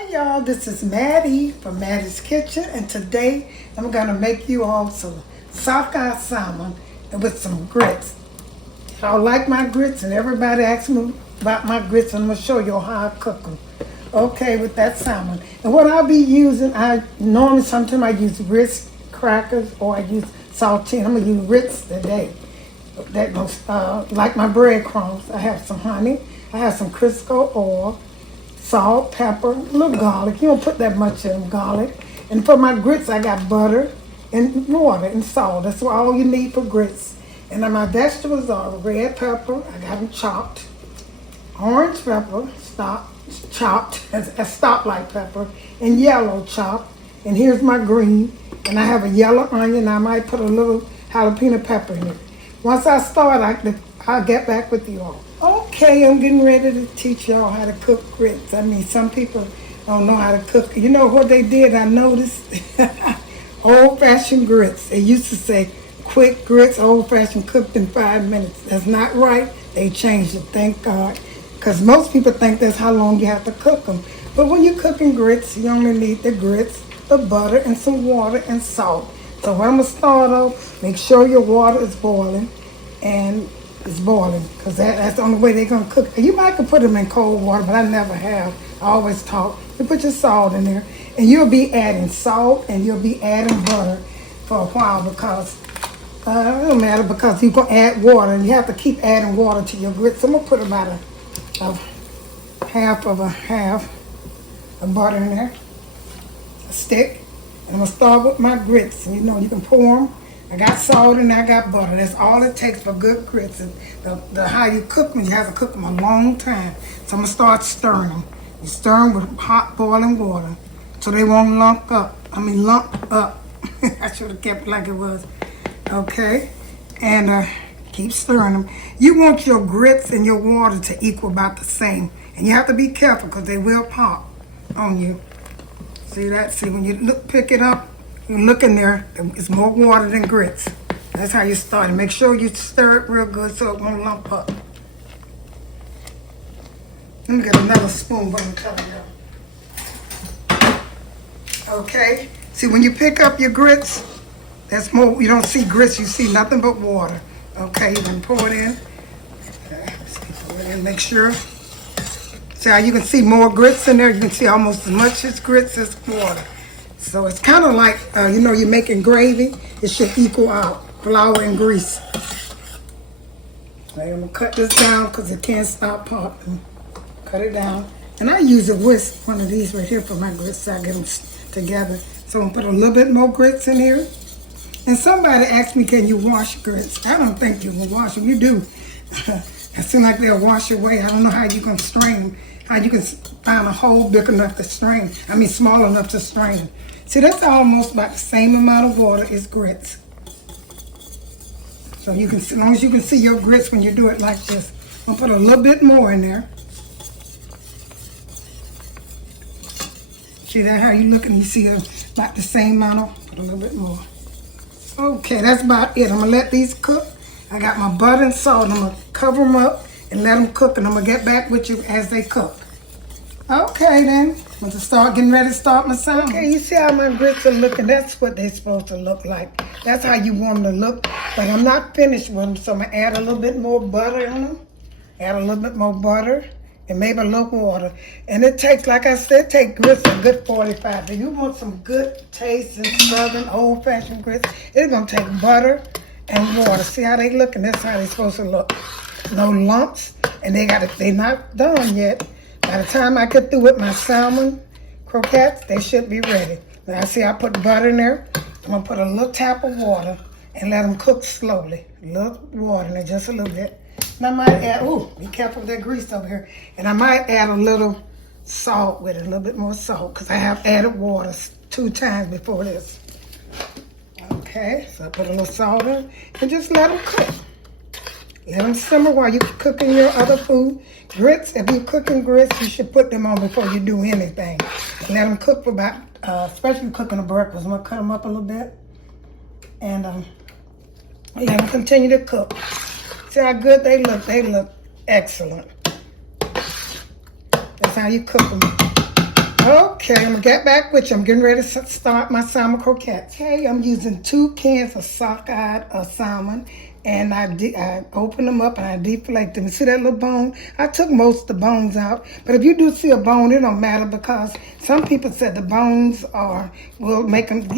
Hi y'all, this is Mattie from Mattie's Kitchen, and today I'm going to make you all some sockeye salmon with some grits. I like my grits, and everybody asks me about my grits, and I'm going to show you how I cook them. Okay, with that salmon. And what I'll be using, sometimes I use Ritz crackers or I use saltine. I'm going to use Ritz today. That goes like my breadcrumbs. I have some honey, I have some Crisco oil, salt, pepper, a little garlic. You don't put that much in garlic. And for my grits, I got butter and water and salt. That's all you need for grits. And then my vegetables are red pepper. I got them chopped. Orange pepper, chopped, as stoplight pepper. And yellow chopped. And here's my green. And I have a yellow onion. I might put a little jalapeno pepper in it. Once I start, I'll get back with you all. Okay, I'm getting ready to teach y'all how to cook grits. I mean, some people don't know how to cook. You know what they did, I noticed? Old-fashioned grits. They used to say, quick grits, old-fashioned, cooked in 5 minutes. That's not right. They changed it, thank God. Because most people think that's how long you have to cook them. But when you're cooking grits, you only need the grits, the butter, and some water and salt. So when I'm going to start off, make sure your water is boiling. And it's boiling, because that's the only way they're going to cook. You might could put them in cold water, but I never have. I always talk. You put your salt in there, and you'll be adding salt, and you'll be adding butter for a while, because it don't matter, because you're going to add water, and you have to keep adding water to your grits. So I'm going to put about a half of butter in there, a stick, and I'm going to start with my grits. And you can pour them. I got salt and I got butter. That's all it takes for good grits. And how you cook them, you have to cook them a long time. So I'm going to start stirring them. You stir them with hot boiling water so they won't lump up. I should have kept it like it was. Okay? And keep stirring them. You want your grits and your water to equal about the same. And you have to be careful because they will pop on you. See that? See, when you pick it up, you look in there, it's more water than grits. That's how you start. And make sure you stir it real good so it won't lump up. Let me get another spoon, but I'm telling you. Okay? See, when you pick up your grits, that's more, you don't see grits, you see nothing but water. Okay, you can pour it in. Okay, pour it in, make sure. See how you can see more grits in there? You can see almost as much as grits as water. So it's kind of like, you're making gravy. It should equal out flour and grease. So I'm going to cut this down because it can't stop popping. Cut it down. And I use a whisk, one of these right here for my grits, so I get them together. So I'm going to put a little bit more grits in here. And somebody asked me, can you wash grits? I don't think you can wash them. You do. It seems like they'll wash away. I don't know how you're going to strain them. How you can find a hole big enough to strain. Small enough to strain. See, that's almost about the same amount of water as grits. So you can, as long as you can see your grits when you do it like this. I'm gonna put a little bit more in there. See that how you look and you see about the same amount? Put a little bit more. Okay, that's about it. I'm gonna let these cook. I got my butter and salt. I'm gonna cover them up and let them cook, and I'm gonna get back with you as they cook. Okay then, I'm getting ready to start my salmon. Okay, you see how my grits are looking? That's what they're supposed to look like. That's how you want them to look. But I'm not finished with them, so I'm gonna add a little bit more butter on them. Add a little bit more butter and maybe a little water. And it takes, like I said, take grits a good 45. If you want some good taste and southern old-fashioned grits, it's gonna take butter and water. See how they look? And that's how they're supposed to look. No lumps, and they're not done yet. By the time I get through with my salmon croquettes, they should be ready. Now, see, I put butter in there. I'm going to put a little tap of water and let them cook slowly. A little water in there, just a little bit. And I might add, be careful with that grease over here. And I might add a little salt with it, a little bit more salt, because I have added water 2 times before this. Okay, so I put a little salt in and just let them cook. Let them simmer while you're cooking your other food. Grits, if you're cooking grits, you should put them on before you do anything. Let them cook for about, especially cooking the breakfast. I'm going to cut them up a little bit. And let them continue to cook. See how good they look? They look excellent. That's how you cook them. Okay, I'm gonna get back with you. I'm getting ready to start my salmon croquettes. Okay, I'm using 2 cans of sockeye salmon, and I open them up and I deflate them. See that little bone? I took most of the bones out, but if you do see a bone, it don't matter because some people said the bones will make them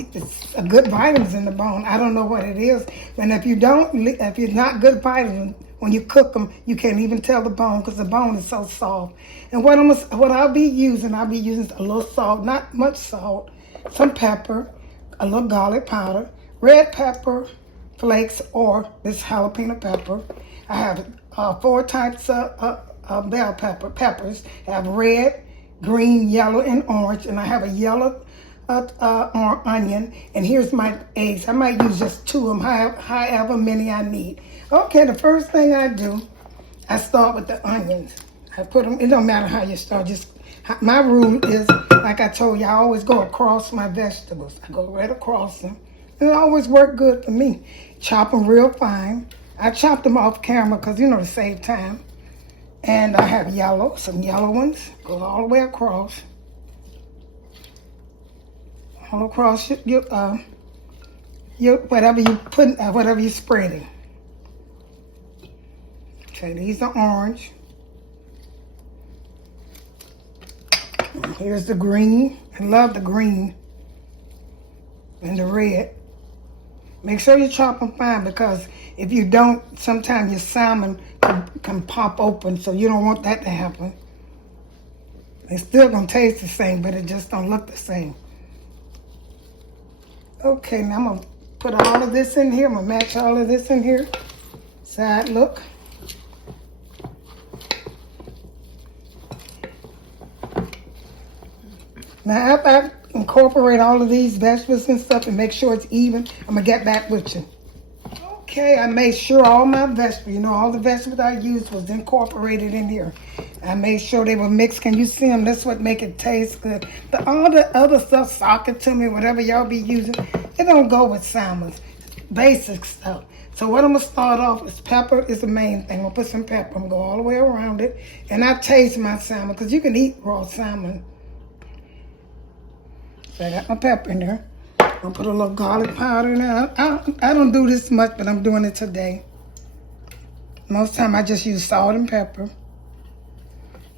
a good vitamins in the bone. I don't know what it is, and if you're not good vitamins. When you cook them, you can't even tell the bone because the bone is so soft. And what I'll be using a little salt, not much salt, some pepper, a little garlic powder, red pepper flakes, or this jalapeno pepper. I have 4 types of bell peppers. I have red, green, yellow, and orange, and I have a yellow onion. And here's my eggs. I might use just 2 of them, however many I need. Okay, the first thing I do, I start with the onions. I put them, it don't matter how you start, my rule is, like I told you, I always go across my vegetables. I go right across them. And it always worked good for me. Chop them real fine. I chop them off camera because, to save time. And I have some yellow ones, go all the way across. All across whatever you're spreading. Okay, these are orange. And here's the green. I love the green and the red. Make sure you chop them fine because if you don't, sometimes your salmon can pop open, so you don't want that to happen. It's still gonna taste the same, but it just don't look the same. Okay, now I'm gonna put all of this in here. I'm gonna match all of this in here. Side look. Now after I incorporate all of these vegetables and stuff and make sure it's even, I'm gonna get back with you. Okay, I made sure all my vegetables, all the vegetables I used was incorporated in here. I made sure they were mixed. Can you see them? That's what make it taste good. All the other stuff, sock to me, whatever y'all be using, it don't go with salmon. Basic stuff. So what I'm gonna start off is pepper is the main thing. I'm gonna put some pepper. I'm gonna go all the way around it. And I taste my salmon because you can eat raw salmon. So I got my pepper in there. I'm gonna put a little garlic powder in there. I don't do this much, but I'm doing it today. Most time I just use salt and pepper.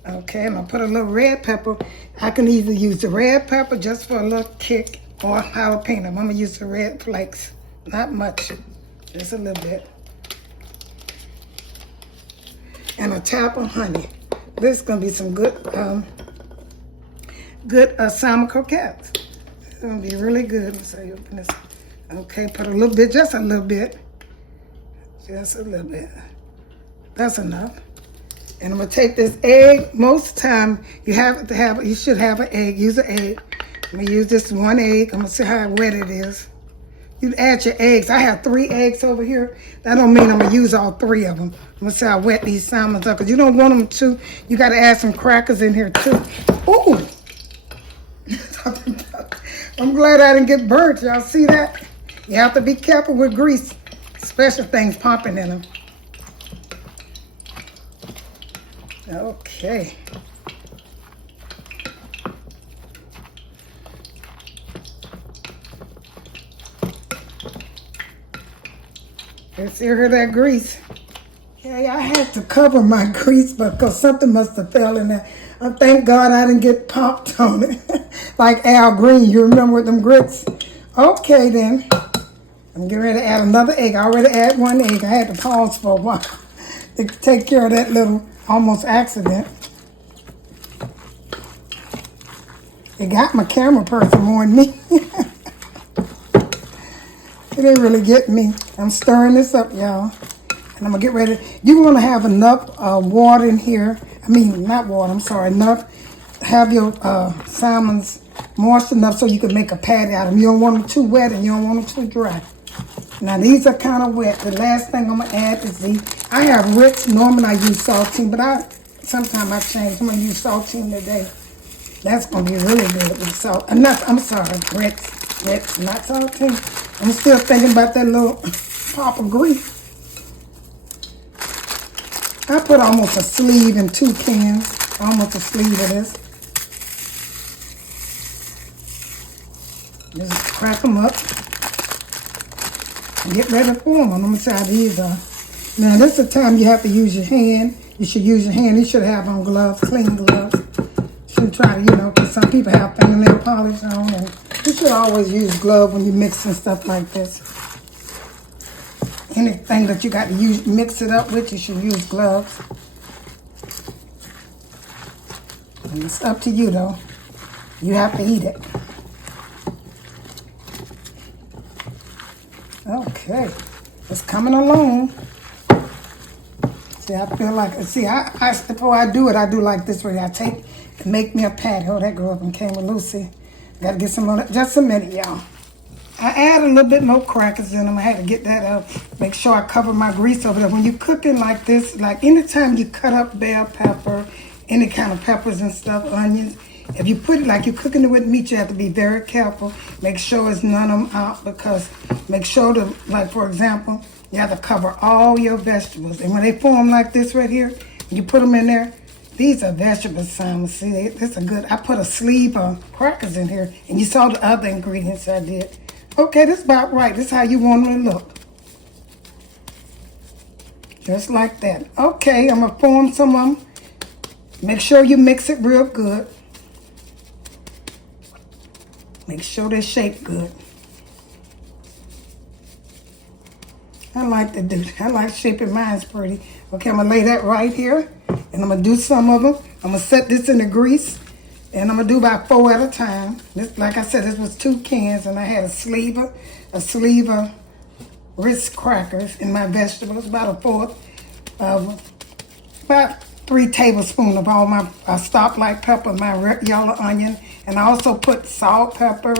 Okay, and I'll put a little red pepper. I can either use the red pepper just for a little kick or jalapeno. I'm gonna use the red flakes. Not much, just a little bit. And a tap of honey. This is gonna be some good salmon croquettes. It's gonna be really good. So you open this. Okay, put a little bit, just a little bit. Just a little bit. That's enough. And I'm gonna take this egg. Most of the time, you should have an egg. Use an egg. I'm gonna use this 1 egg. I'm gonna see how wet it is. You add your eggs. I have 3 eggs over here. That don't mean I'm gonna use all 3 of them. I'm gonna see how wet these salmons are, because you don't want them to. You gotta add some crackers in here too. Ooh! I'm glad I didn't get burnt. Y'all see that? You have to be careful with grease. Special things popping in them. Okay. Let's hear that grease. Okay, I had to cover my grease because something must have fell in there. Thank God I didn't get popped on it. Like Al Green, you remember with them grits? Okay then. I'm getting ready to add another egg. I already added 1 egg. I had to pause for a while to take care of that little almost accident. It got my camera person more than me. It didn't really get me. I'm stirring this up, y'all. And I'm going to get ready. You want to have enough water in here. I mean, not water, I'm sorry. Enough. Have your salmons moist enough so you can make a patty out of them. You don't want them too wet and you don't want them too dry. Now, these are kind of wet. The last thing I'm going to add is I have Ritz. Normally, I use saltine, but sometimes I change. I'm going to use saltine today. That's going to be really good with salt. I'm sorry, Ritz, not saltine. I'm still thinking about that little pop of grease. I put almost a sleeve in 2 cans. Almost a sleeve of this. Just crack them up and get ready for them. I'm going to see how these are. Now, this is the time you have to use your hand. You should use your hand. You should have on gloves, clean gloves. Shouldn't try to, because some people have fingernail polish on. And you should always use gloves when you mix and stuff like this. Anything that you got to use, mix it up with, you should use gloves. And it's up to you, though. You have to eat it. Okay, it's coming along. See, I feel like, before I do it, I do like this way. I take and make me a patty. Oh, that girl up and came with Lucy. Gotta get some on it. Just a minute, y'all. I add a little bit more crackers in them. I had to get that up. Make sure I cover my grease over there. When you're cooking like this, like anytime you cut up bell pepper, any kind of peppers and stuff, onions, if you put it like you're cooking it with meat, you have to be very careful. Make sure it's none of them out, because make sure to, like for example, you have to cover all your vegetables. And when they form like this right here, when you put them in there, these are vegetable salmon. See, this is good. I put a sleeve of crackers in here, and you saw the other ingredients I did. Okay, this is about right. This is how you want them to look. Just like that. Okay, I'm going to form some of them. Make sure you mix it real good. Make sure they're shaped good. I like to do that. I like shaping mine pretty. Okay, I'm going to lay that right here. And I'm going to do some of them. I'm going to set this in the grease. And I'm going to do about 4 at a time. This, like I said, this was 2 cans. And I had a sleeve of Ritz crackers in my vegetables. About a fourth of, about 3 tablespoons of all my stoplight pepper, my yellow onion. And I also put salt, pepper,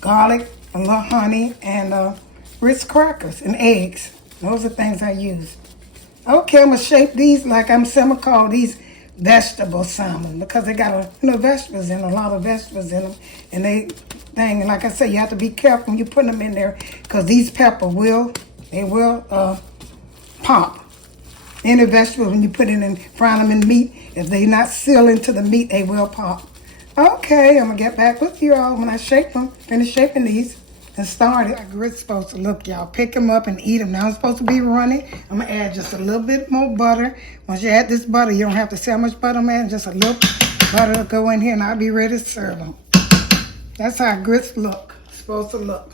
garlic, a little honey, and Ritz crackers and eggs. Those are things I use. Okay, I'm going to shape these like I'm going to call these vegetable salmon, because they got vegetables in, a lot of vegetables in them. And like I said, you have to be careful when you put them in there, because these peppers will pop. Any vegetable, when you put it in, fry them in meat, if they're not sealed into the meat, they will pop. Okay, I'm going to get back with you all when I shape them, finish shaping these, and start it. How grits supposed to look, y'all. Pick them up and eat them. Now it's supposed to be runny. I'm going to add just a little bit more butter. Once you add this butter, you don't have to see how much butter I'm adding. Just a little butter to go in here, and I'll be ready to serve them. That's how grits look. It's supposed to look.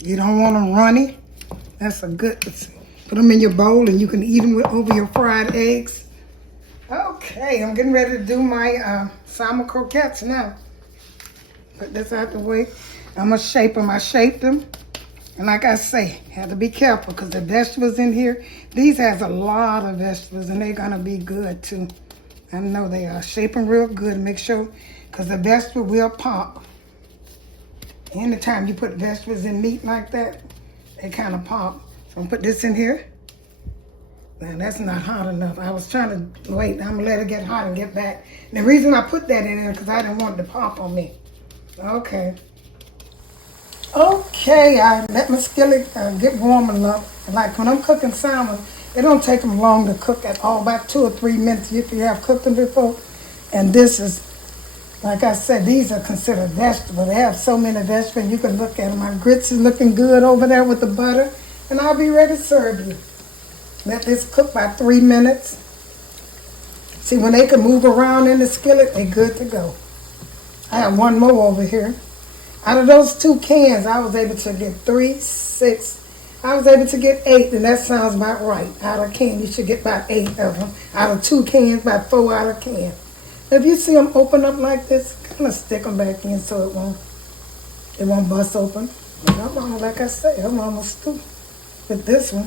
You don't want them runny. That's a good... Put them in your bowl, and you can eat them over your fried eggs. Okay, I'm getting ready to do my salmon croquettes now. Put this out the way. I'm going to shape them. I shaped them. And like I say, have to be careful, because the vegetables in here, these has a lot of vegetables, and they're going to be good too. I know they are. Shape them real good. Make sure, because the vegetable will pop. Anytime you put vegetables in meat like that, they kind of pop. So I'm going to put this in here. Now, that's not hot enough. I was trying to wait. I'm going to let it get hot and get back. And the reason I put that in there, because I didn't want it to pop on me. Okay. Okay, I let my skillet get warm enough. And like when I'm cooking salmon, it don't take them long to cook at all. About 2 or 3 minutes if you have cooked them before. And this is, like I said, these are considered vegetables. They have so many vegetables. You can look at them. My grits is looking good over there with the butter. And I'll be ready to serve you. Let this cook by 3 minutes. See, when they can move around in the skillet, they're good to go. I have one more over here. Out of those 2 cans, I was able to get 3, 6. I was able to get 8, and that sounds about right. Out of a can, you should get about 8 of them. Out of 2 cans, about 4 out of a can. If you see them open up like this, kind of stick them back in so it won't bust open. But like I said, I'm almost through with this one.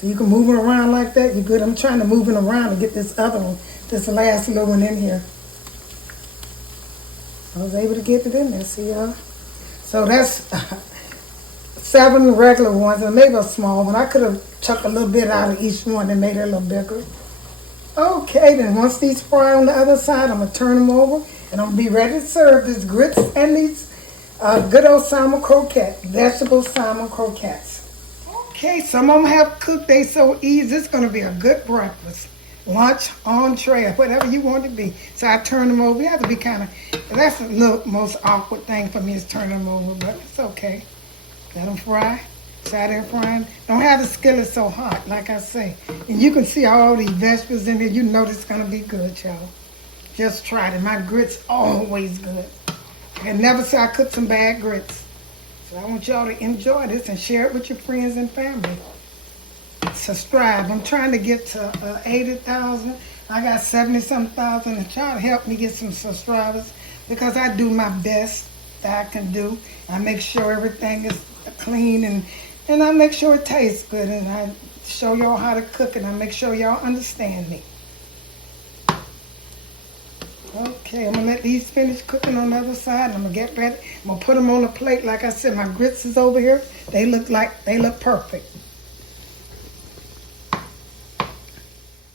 So you can move it around like that. You're good. I'm trying to move it around to get this other one, this last little one in here. I was able to get it in there, see y'all? So that's 7 regular ones, and maybe a small one. I could have chucked a little bit out of each one and made it a little bigger. Okay, then once these fry on the other side, I'm going to turn them over, and I'm going to be ready to serve these grits and these good old salmon croquettes, vegetable salmon croquettes. Okay, some of them have cooked. They so easy. It's going to be a good breakfast. lunch, entree, or whatever you want it to be. So I turn them over. You have to be kind of, that's the most awkward thing for me is turning them over, but it's okay. Let them fry. Sat there frying. Don't have the skillet so hot, like I say. And you can see all these vegetables in there. You know it's going to be good, y'all. Just try it. My grits always good. I can never say I cooked some bad grits. So I want y'all to enjoy this and share it with your friends and family. Subscribe. I'm trying to get to 80,000. I got 70-some thousand. And try to help me get some subscribers because I do my best that I can do. I make sure everything is clean and I make sure it tastes good, and I show y'all how to cook it. I make sure y'all understand me. Okay, I'm going to let these finish cooking on the other side. I'm going to get ready. I'm going to put them on a plate. Like I said, my grits is over here. They look perfect.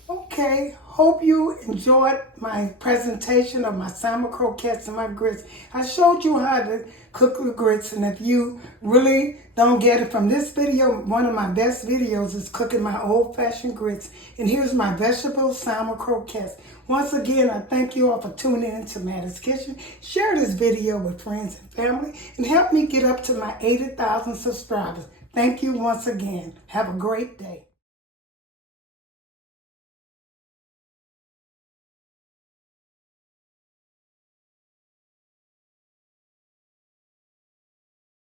Okay, hope you enjoyed my presentation of my salmon croquettes and my grits. I showed you how to cook the grits, and if you really don't get it from this video, one of my best videos is cooking my old-fashioned grits. And here's my vegetable salmon croquettes. Once again, I thank you all for tuning in to Mattie's Kitchen. Share this video with friends and family and help me get up to my 80,000 subscribers. Thank you once again. Have a great day.